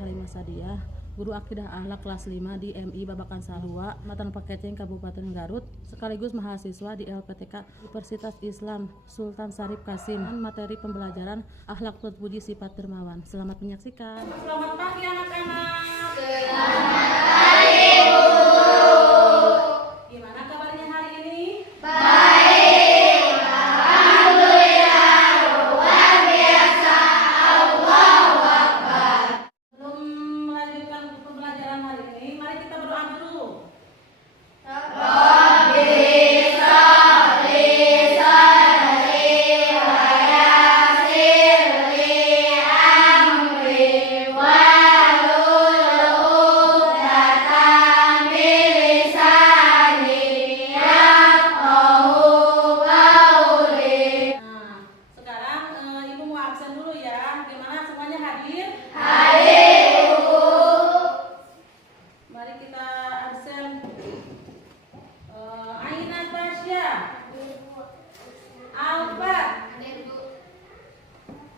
Halimah Sadiah, guru akidah akhlak kelas 5 di MI Babakan Sarua, Matan Pakeceng, Kabupaten Garut, sekaligus mahasiswa di LPTK Universitas Islam Sultan Syarif Kasim. Materi pembelajaran akhlak terpuji sifat dermawan. Selamat menyaksikan. Selamat pagi anak-anak. Selamat pagi, Bu. Gimana kabarnya hari ini? Baik. Alhamdulillah, luar biasa. Allahu Akbar. Sebelum melanjutkan pembelajaran hari ini, mari kita berdoa dulu.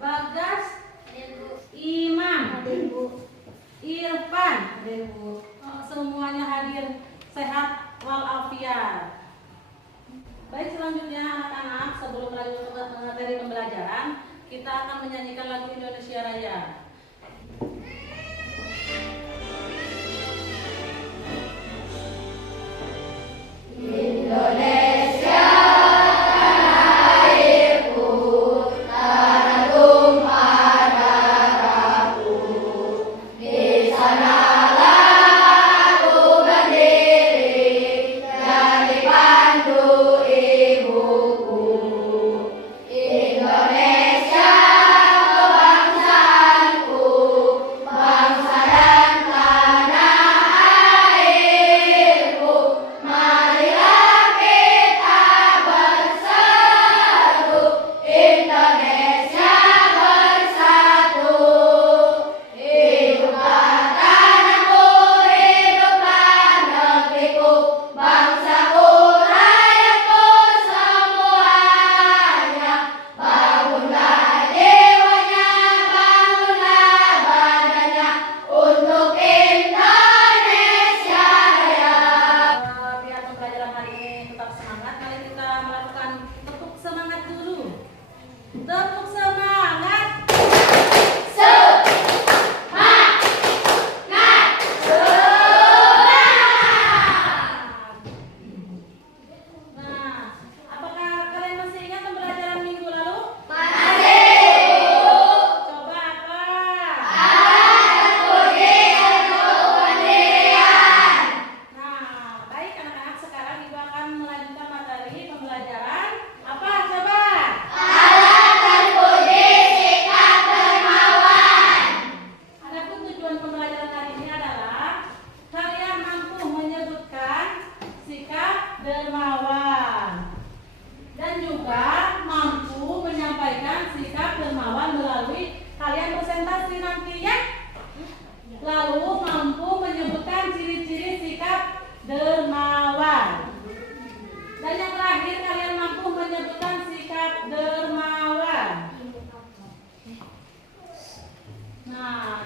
Bagas, Iman, Irfan, semuanya hadir sehat walafiat. Baik, selanjutnya anak-anak, sebelum lanjut ke materi pembelajaran, kita akan menyanyikan lagu Indonesia Raya. Tepuk semangat. Nah, apakah kalian masih ingat pembelajaran minggu lalu? Masih. Coba apa? Nah, baik anak-anak, sekarang Ibu akan melanjutkan materi pembelajaran apa? Coba. Pembelajaran kali ini adalah kalian mampu menyebutkan sikap dermawan dan juga mampu menyampaikan sikap dermawan melalui kalian presentasi nanti ya. Lalu mampu menyebutkan ciri-ciri sikap dermawan. Dan yang terakhir kalian mampu menyebutkan sikap dermawan. Nah,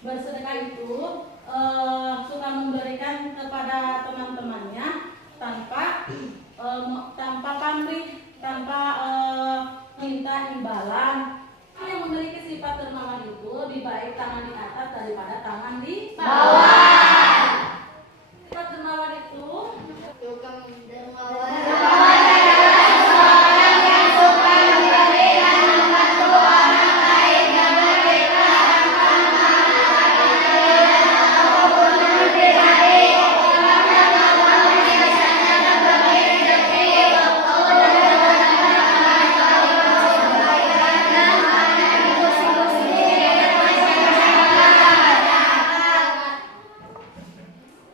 Bersedekah itu suka memberikan kepada teman-temannya tanpa tanpa pamrih, tanpa minta imbalan. Yang memiliki sifat dermawan itu lebih baik tangan di atas daripada tangan di bawah. Sifat dermawan itu Tukang dermawan adalah seorang yang suka memberikan membantu orang lain dan memberikan ataupun memberi orang biasanya memberi rezeki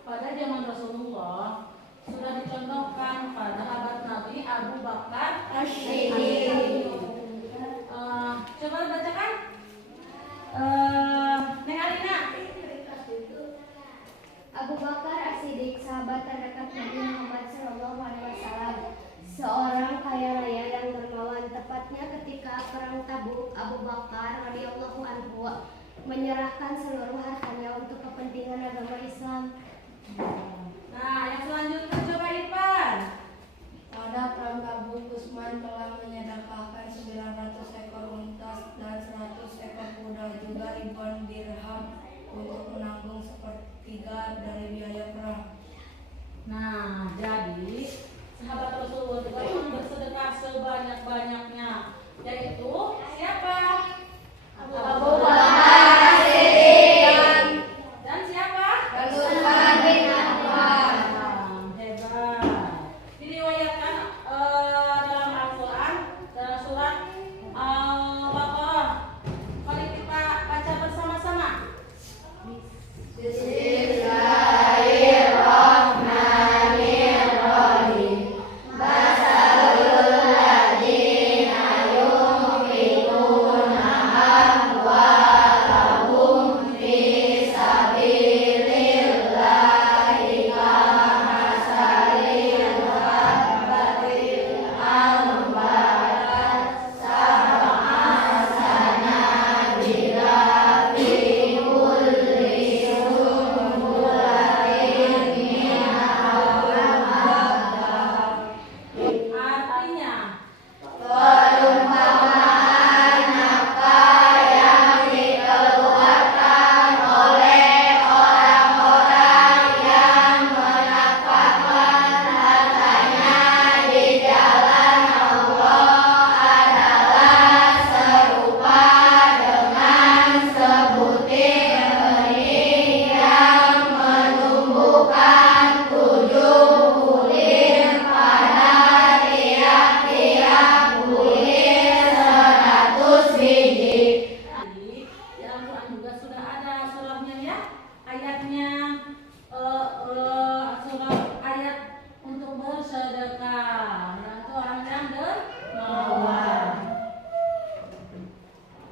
pada zaman Rasulullah sudah dicontohkan pada abad Nabi Abu Bakar As-Siddiq. Coba bacakan, Neng Alina. Abu Bakar As-Siddiq, sahabat terdekat Nabi Muhammad SAW, seorang kaya raya yang dermawan. Tepatnya ketika perang Tabuk, Abu Bakar radhiyallahu anhu menyerahkan seluruh hartanya untuk kepentingan agama Islam. Nah, yang selanjutnya coba Irfan. Pada perang Tabuk, Utsman telah menyedekahkan 900 ekor unta dan 100 ekor kuda, juga ribuan dirham untuk menanggung sepertiga dari biaya perang. Nah, jadi sahabat Rasulullah itu kan bersedekah sebanyak-banyaknya, yaitu siapa? Abu Bakar As-Siddiq. Dan siapa? Utsman bin Affan. Hebat. Diriwayatkan dalam Al-Quran dalam surat Al-Baqarah. Mari kita baca bersama-sama. Bismillahirrahmanirrahim. Masalul ladzina yunfiquna amwalahum fi sabilillahi kamasalil habbatin ambatat sab'a sanabila fi kulli sumbulatin mi'atu habbatin. Artinya, Perumpamaan nafkah yang dikeluarkan oleh orang-orang yang menafkahkan hartanya di jalan Allah adalah serupa dengan sebutir benih yang menumbuhkan 7 bulir pada tiap-tiap bulir 100 biji. tadi di Al-Quran juga sudah ada surahnya ya, ayatnya, surah ayat untuk bersedekah, yaitu orang yang dermawan.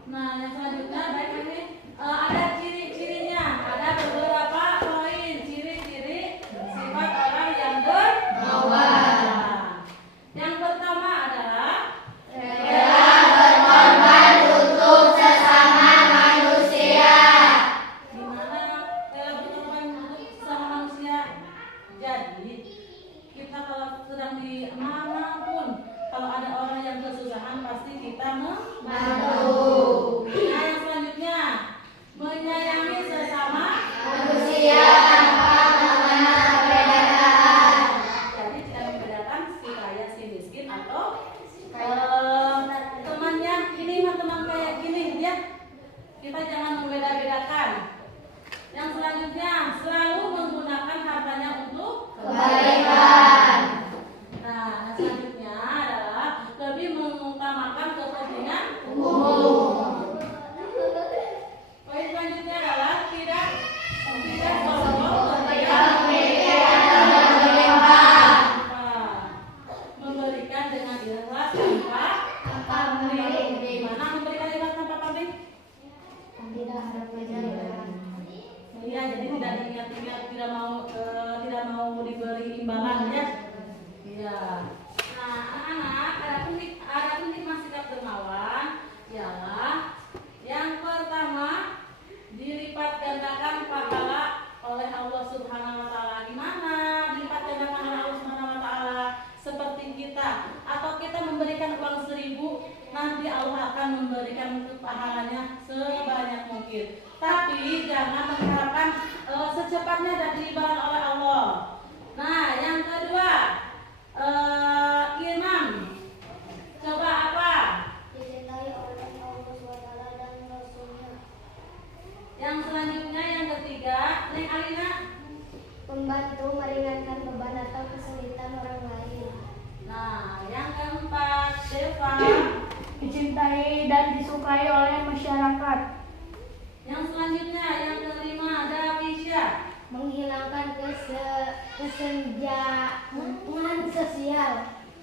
Nah, yang selanjutnya baik ini ada ciri-cirinya, ada beberapa poin ciri-ciri sifat orang yang dermawan. Yang pertama adalah Rela berkorban untuk sesama manusia. gimana rela berkorban untuk sesama manusia. Jadi kita kalau sedang di manapun, kalau ada orang yang kesusahan pasti kita membantu. Nah, yang selanjutnya menyayangi sesama Manusia tanpa mengenal perbedaan. Jadi tidak membedakan si kaya si miskin atau temannya ini mah teman kayak gini ya. Kita jangan membeda-bedakan. Yang selanjutnya selalu menggunakan hartanya untuk Kebaikan. Nah, yang selanjutnya adalah lebih mengutamakan kepentingan Umum. Poin selanjutnya adalah tidak sombong Tidak memiliki atau berlebihan. memberikan dengan ikhlas tanpa pamrih. Gimana memberikan ikhlas tanpa pamrih? Tidak ada perbedaan. Iya, jadi tidak diingat-ingat, tidak mau diberi imbalan ya. Iya. Nah, anak-anak, ada pun hikmah sikap dermawan ialah yang pertama dilipat sedikit. Tapi jangan mengharapkan secepatnya dapat dibalas oleh Allah. Nah, yang kedua, Imam, coba apa? Dicintai oleh Allah SWT dan Rasulnya. Yang selanjutnya, yang ketiga, Neng Alina. Membantu meringankan beban atau kesulitan orang lain. Nah, yang keempat, Deva. Dicintai dan disukai oleh masyarakat. Yang selanjutnya, yang kelima, Dawisya. Menghilangkan kesenjangan sosial.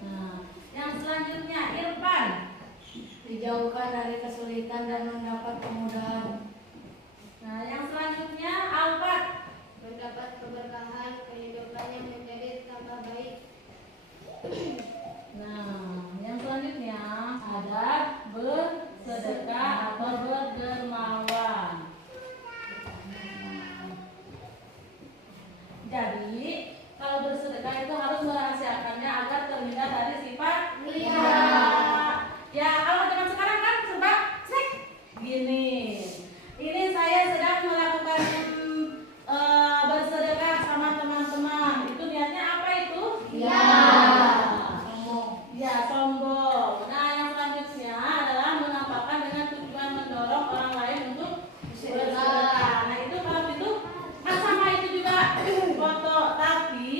Nah, yang selanjutnya, Irfan. Dijauhkan dari kesulitan dan mendapat kemudahan. Nah, yang selanjutnya, Alfat. Mendapat keberkahan, kehidupannya menjadi tambah baik. Nah, yang selanjutnya ada bersedekah atau berdermawan. Jadi, kalau bersedekah itu harus merahasiakannya agar terhindar dari sifat riya. Ya, kalau zaman sekarang kan serba cek gini. Ini saya sedang melakukan bersedekah sama teman-teman. Itu niatnya apa itu? Ya. Ya, sombong. Nah, yang selanjutnya adalah menampakkan dengan tujuan mendorong orang lain untuk bersedekah. Nah, itu kalau itu sama itu juga foto, tapi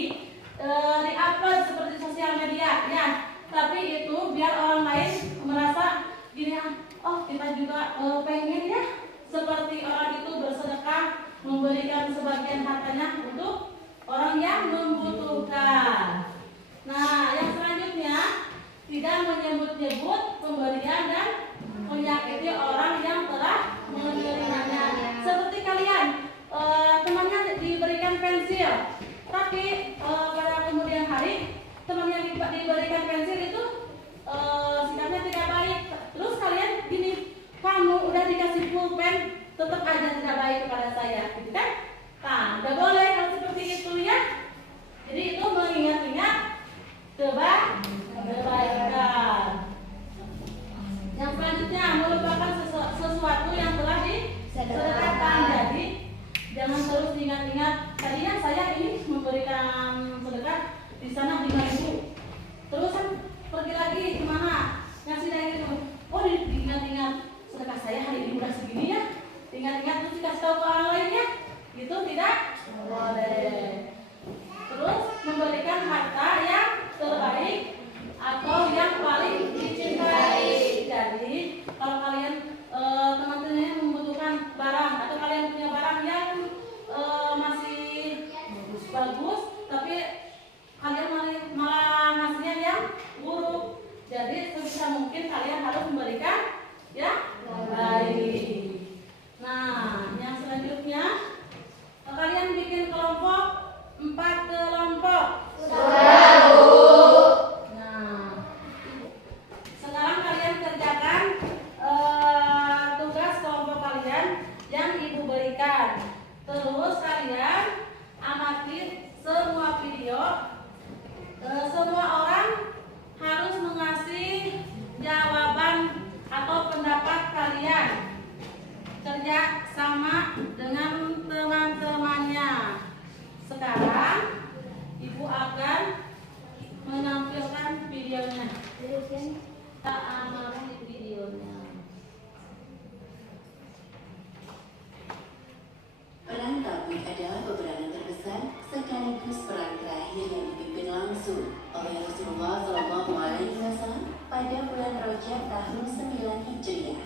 di-upload seperti sosial media, ya. Tapi itu biar orang lain merasa gini, oh kita juga pengen ya seperti orang itu bersedekah, memberikan sebagian hartanya untuk orang yang membutuhkan. Nah, yang selanjutnya tidak menyebut-nyebut pemberian dan menyakiti orang yang telah menerimanya. Seperti kalian, temannya diberikan pensil, tapi pada kemudian hari teman yang diberikan pensil itu sikapnya tidak baik. Terus kalian gini, kamu udah dikasih pulpen, tetap aja tidak baik kepada saya, gitu kan? Nah, nggak boleh kalau seperti itu ya. Jadi itu mengingat-ingat kebaikan. Yang selanjutnya melupakan sesuatu yang telah disedekahkan. Jadi jangan terus diingat-ingat. Tadinya saya ini memberikan sedekah di sana 5.000. Terus kan pergi lagi kemana? Ngasih dari itu. Oh, diingat-ingat sedekah saya hari ini udah segini ya. Ingat-ingat terus dikasih tahu ke orang lain ya. Itu tidak boleh. Terus memberikan harta yang terbaik atau yang paling dicintai. Jadi kalau kalian teman-teman membutuhkan barang atau kalian punya barang yang masih bagus, tapi kalian malah ngasihnya yang buruk. Jadi sebisa mungkin kalian harus memberikan yang baik. Nah, yang selanjutnya kalian bikin kelompok 4 kelompok. Nah, sekarang kalian kerjakan tugas kelompok kalian yang ibu berikan. Terus kalian amati semua video. Semua orang harus mengasih jawaban atau pendapat kalian. Kerja sama dengan teman-temannya. Sekarang ibu akan menampilkan videonya. Tak amati videonya. Perang Tabuk adalah peperangan terbesar sekaligus perang terakhir yang dipimpin langsung oleh Rasulullah SAW pada bulan Rajab tahun 9 Hijriah.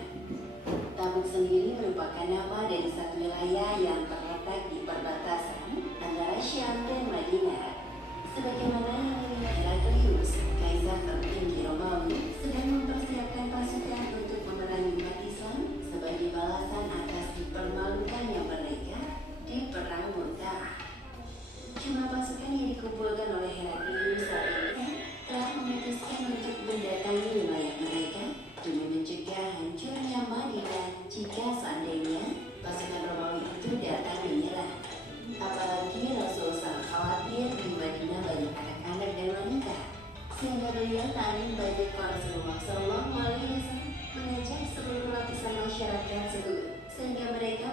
Tabuk sendiri merupakan nama dari satu wilayah yang terletak di perbatasan antara Syam dan Madinah. Sebagaimana yang dilihat Heraklius, kaisar tertinggi Romawi, sedang mempersiapkan pasukan untuk memerangi umat Islam sebagai balasan atas dipermalukannya mereka di perang Mu'tah. Jumlah pasukan yang dikumpulkan oleh Heraklius saat ini telah memutuskan untuk mendatangi wilayah mereka demi mencegah hancurnya Madinah jika seandainya pasukan Romawi itu datang menyerang. Apalagi Rasul sangat khawatir di Madinah banyak anak-anak dan wanita, sehingga beliau taklim bagi Rasulullah SAW mengajak seluruh lapisan masyarakat sehingga mereka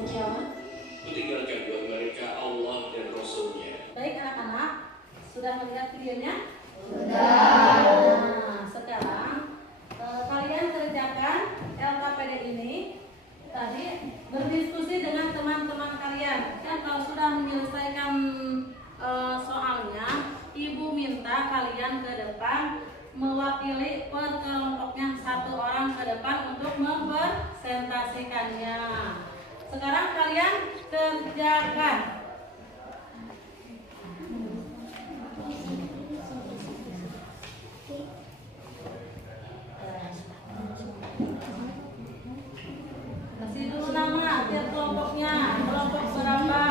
menjawab. Kutinggalkan buat mereka Allah dan Rasulnya. Baik anak-anak, sudah melihat videonya? Sudah. Nah, sekarang kalian kerjakan LKPD ini. Tadi berdiskusi dengan teman-teman kalian. Dan kalau sudah menyelesaikan soalnya, ibu minta kalian ke depan mewakili per kelompoknya, satu orang ke depan untuk mempresentasikannya. Sekarang kalian kerjakan. Kasih dulu nama tiap kelompoknya, kelompok berapa?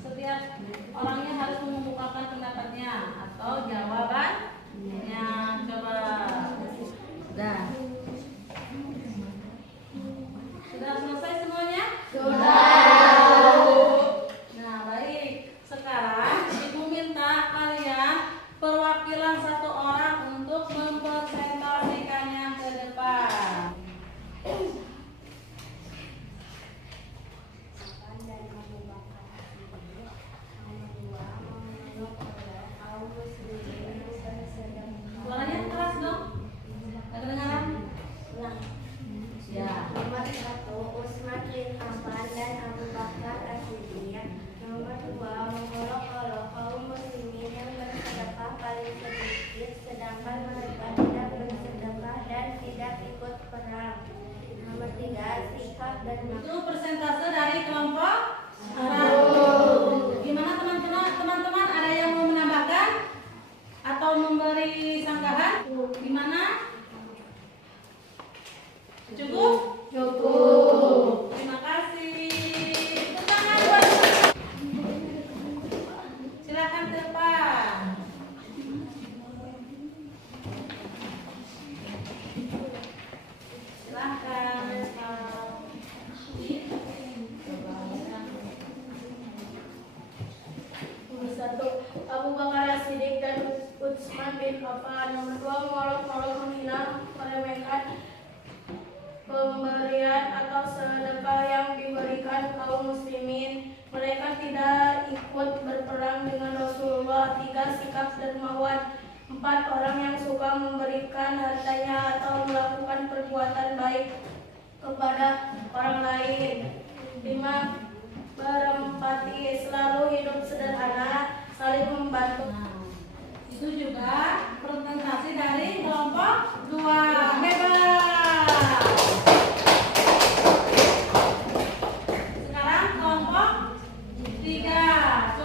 Setiap orangnya harus mengemukakan pendapatnya atau jawabannya. Coba. Sudah selesai semuanya? Nah, baik. Sekarang ibu minta kalian perwakilan satu orang untuk mempresentasikannya ke depan. Suaranya keras dong. Nggak kedengaran? Ya. Nomor 1 Utsman bin Affan dan Abu Bakar As-Siddiq. Nomor 2 mengolok-olok kaum muslimin yang bersedekah paling sedikit, sedangkan mereka tidak bersedekah dan tidak ikut perang. Nomor 3 sikap dan Itu persentase dari kelompok A. Gimana teman-teman? Ada yang mau menambahkan atau memberi sanggahan? Gimana? Cukup? Cukup. Terima kasih. Tepuk tangan buat teman-teman. Silakan ke depan. Silakan. Nomor 1 Abu Bakar As-Siddiq dan Utsman bin Affan. Nomor 2 mengolok-olok, menghina, meremehkan pemberian atau sedekah yang diberikan kaum muslimin. Mereka tidak ikut berperang dengan Rasulullah. 3 sikap dermawan. 4 orang yang suka memberikan hartanya atau melakukan perbuatan baik kepada orang lain. 5 berempati, selalu hidup sederhana, saling membantu. Nah, itu juga presentasi dari kelompok 2. Hebat. Sekarang kelompok 3.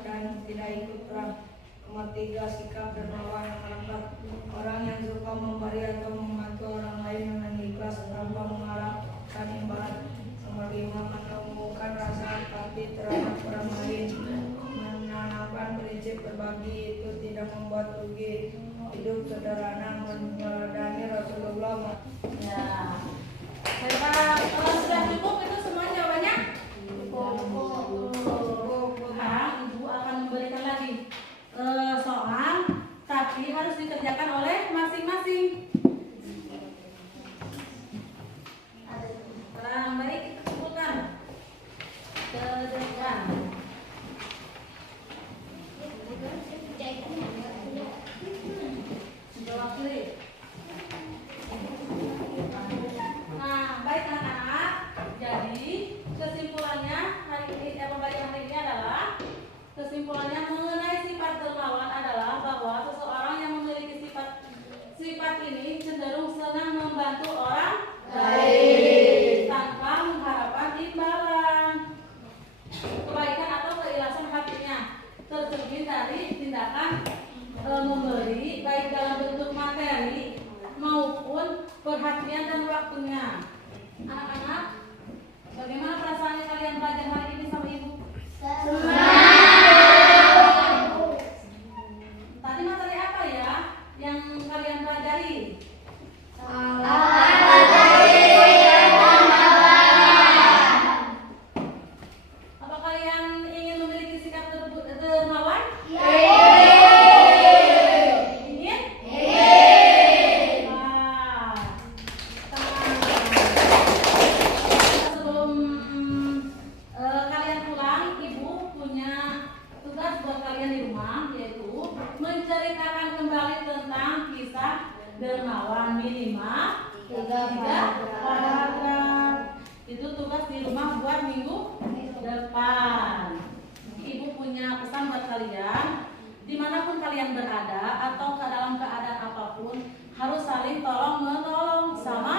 Dan tidak ikut perang. Nomor 3 sikap dermawan yang melemah. Orang yang suka memberi atau membantu orang lain dengan ikhlas tanpa mengharapkan imbalan. Nomor 5 menemukan rasa empati terhadap orang lain, menanamkan prinsip berbagi, itu tidak membuat rugi, hidup sederhana, meneladani Rasulullah. Ya. Hebat. Kalau sudah cukup itu semua jawabannya? Sekarang ibu akan memberikan lagi soal, tapi harus dikerjakan oleh masing-masing. Sekarang baik kita kumpulkan ke depan. Jawab kiri. Nah, baik anak-anak. Jadi kesimpulannya hari ini, pembelajaran hari ini adalah kesimpulannya mengenai sifat dermawan adalah bahwa seseorang yang memiliki sifat ini cenderung senang membantu orang lain tanpa mengharapkan imbalan. Kebaikan atau keikhlasan hatinya tercermin dari tindakan memberi, baik dalam bentuk materi maupun perhatian dan waktunya. Anak-anak, bagaimana perasaannya kalian belajar hari ini sama ibu? Tadi materi apa ya yang kalian pelajari? Salam. 3 paragraf. Itu tugas di rumah buat minggu depan. Ibu punya pesan buat kalian, dimanapun kalian berada atau ke dalam keadaan apapun, harus saling tolong menolong sama